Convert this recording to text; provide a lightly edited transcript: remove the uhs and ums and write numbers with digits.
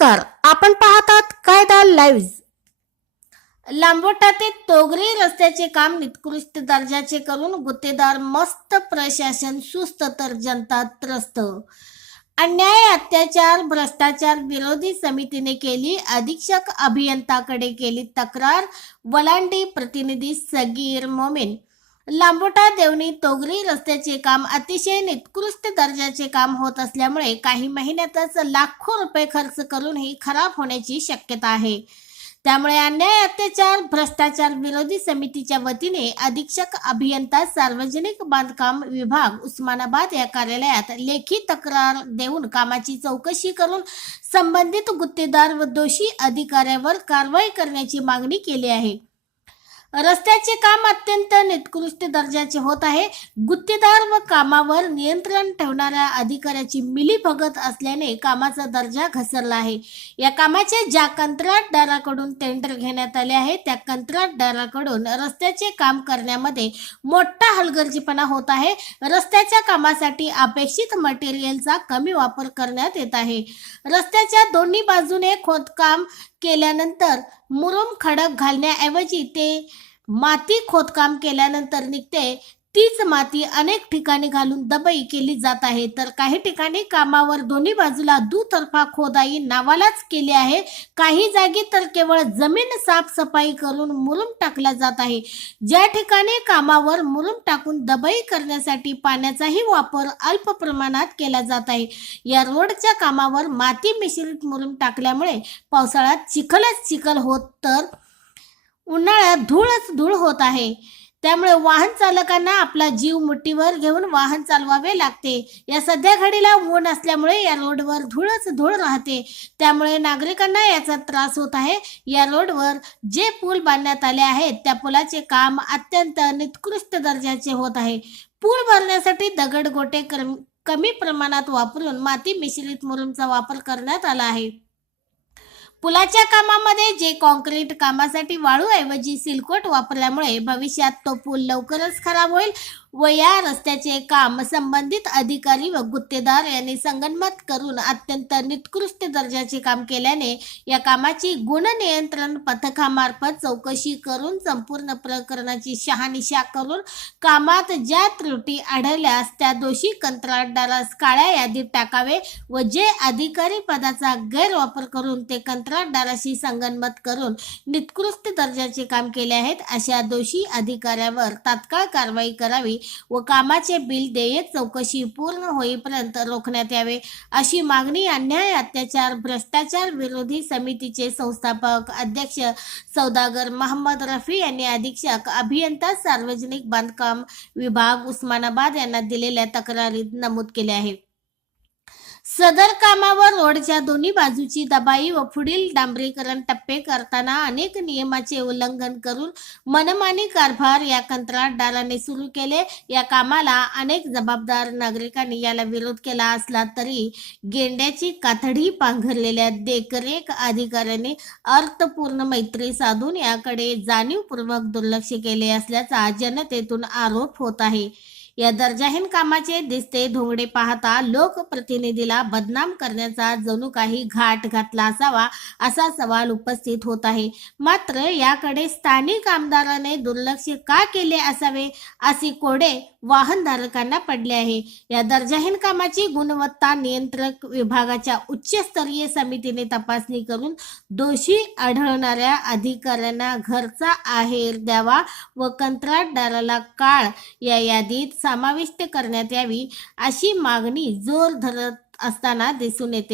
नमस्कार, आपण पाहतात कायदा लाईव्ह. लांबोटातील तोगरी रस्त्याचे काम निकृष्ट दर्जाचे करून गुत्तेदार मस्त, प्रशासन सुस्त तर जनता त्रस्त. अन्याय, अत्याचार, भ्रष्टाचार विरोधी समितीने केली अधीक्षक अभियंताकडे केली तक्रार. वलांडी प्रतिनिधी सगीर मोमीन. लांबोटा देवणी तोगरी रस्त्याचे काम अतिशय निकृष्ट दर्जाचे काम होत असल्यामुळे काही महिन्यातच लाखो रुपये खर्च करूनही खराब होण्याची शक्यता आहे. त्यामुळे अन्याय, अत्याचार, भ्रष्टाचार विरोधी समितीच्या वतीने अधीक्षक अभियंता सार्वजनिक बांधकाम विभाग उस्मानाबाद या कार्यालयात लेखी तक्रार देऊन कामाची चौकशी करून संबंधित गुत्तेदार व दोषी अधिकाऱ्यावर कारवाई करण्याची मागणी केली आहे. रस्त्याचे काम अत्यंत निकृष्ट दर्जाचे होत आहे. गुत्तेदार व कामावर नियंत्रण ठेवणाऱ्या अधिकाऱ्याची मिलीभगत असल्याने कामाचा दर्जा घसरला आहे. या कामाचे ज्या कंत्राटदाराकडून टेंडर घेण्यात आले आहे त्या कंत्राटदाराकडून रस्त्याचे काम करण्यामध्ये मोठा हलगर्जीपणा होत आहे. रस्त्याच्या कामासाठी अपेक्षित मटेरियलचा कमी वापर करण्यात येत आहे. रस्त्याच्या दोन्ही बाजूने खोदकाम केल्यानंतर मुरुम खडक घालण्याऐवजी ते माती खोदकाम केल्यानंतर निघते तीच माती अनेक ठिकाणी घालून दबाई केली जात आहे. तर काही ठिकाणी कामावर दोन्ही बाजूला दुतर्फा खोदाई नावालाच केली आहे. काही जागी तर केवळ जमीन साफसफाई करून मुरुम टाकला जात आहे. ज्या ठिकाणी कामावर मुरुम टाकून दबाई करण्यासाठी पाण्याचाही वापर अल्प प्रमाणात केला जात आहे. या रोडच्या कामावर माती मिश्रित मुरुम टाकल्यामुळे पावसाळ्यात चिखलच चिखल होत तर उन्हाळ्यात धूळच धूळ होत आहे. त्यामुळे वाहन चालकांना आपला जीव मुठीवर घेऊन वाहन चालवावे लागते. या सध्या घडीला ऊन असल्यामुळे या रोडवर धूळच धूळ राहते. त्यामुळे नागरिकांना याचा त्रास होत आहे. या रोडवर जे पूल बांधण्यात आले आहेत त्या पुलाचे काम अत्यंत निकृष्ट दर्जाचे होत आहे. पूल भरण्यासाठी दगड गोटे कमी प्रमाणात वापरून माती मिश्रित मुरुमचा वापर करण्यात आला आहे. पुलाच्या कामामध्ये जे कॉन्क्रीट कामासाठी वाळूऐवजी सिलकोट वापरल्यामुळे भविष्यात तो पूल लवकरच खराब होईल व या रस्त्याचे काम संबंधित अधिकारी व गुत्तेदार यांनी संगनमत करून अत्यंत निकृष्ट दर्जाचे काम केल्याने या कामाची गुणनियंत्रण पथकामार्फत चौकशी करून संपूर्ण प्रकरणाची शहानिशा करून कामात ज्या त्रुटी आढळल्यास त्या दोषी कंत्राटदारास काळ्या यादीत टाकावे व जे अधिकारी पदाचा गैरवापर करून ते कंत्राटदाराशी संगनमत करून निकृष्ट दर्जाचे काम केले आहेत अशा दोषी अधिकाऱ्यावर तात्काळ कारवाई करावी व कामाचे बिल देयक चौकशी पूर्ण होईपर्यंत रोखण्यात यावे अशी मागणी अन्याय, अत्याचार, भ्रष्टाचार विरोधी समितीचे संस्थापक अध्यक्ष सौदागर मोहम्मद रफी यांनी अधीक्षक अभियंता सार्वजनिक बांधकाम विभाग उस्मानाबाद यांना दिलेल्या तक्रारीत नमूद केले आहे. सदर कामावर रोडच्या दोन्ही बाजूची दबाई व पुढील डांबरीकरण टप्पे करताना अनेक नियमाचे उल्लंघन करून मनमानी कारभार या कंत्राटदाराने सुरू केले. या कामाला अनेक जबाबदार नागरिकांनी याला विरोध केला असला तरी गेंड्याची कातडी पांघरलेल्या देखरेख अधिकाऱ्यांनी अर्थपूर्ण मैत्री साधून याकडे जाणीवपूर्वक दुर्लक्ष केले असल्याचा जनतेतून आरोप होत आहे. या दर्जाहीन कामाचे दिसते धोंगडे पाहता लोकप्रतिनिधीला बदनाम करण्याचा जणू काही घाट घातला असावा असा सवाल उपस्थित होत आहे. मात्र याकडे स्थानिक आमदाराने दुर्लक्ष का केले असावे असे कोडे वाहनधारकांना पडले आहे. या दर्जाहीन कामाची गुणवत्ता नियंत्रक विभागाच्या उच्चस्तरीय समितीने तपासणी करून दोषी आढळणाऱ्या अधिकाऱ्यांना घरचा आहेर द्यावा व कंत्राटदाराला काळ या यादीत समाविष्ट करण्यात यावी अशी मागणी जोर धरत असताना दिसून येते.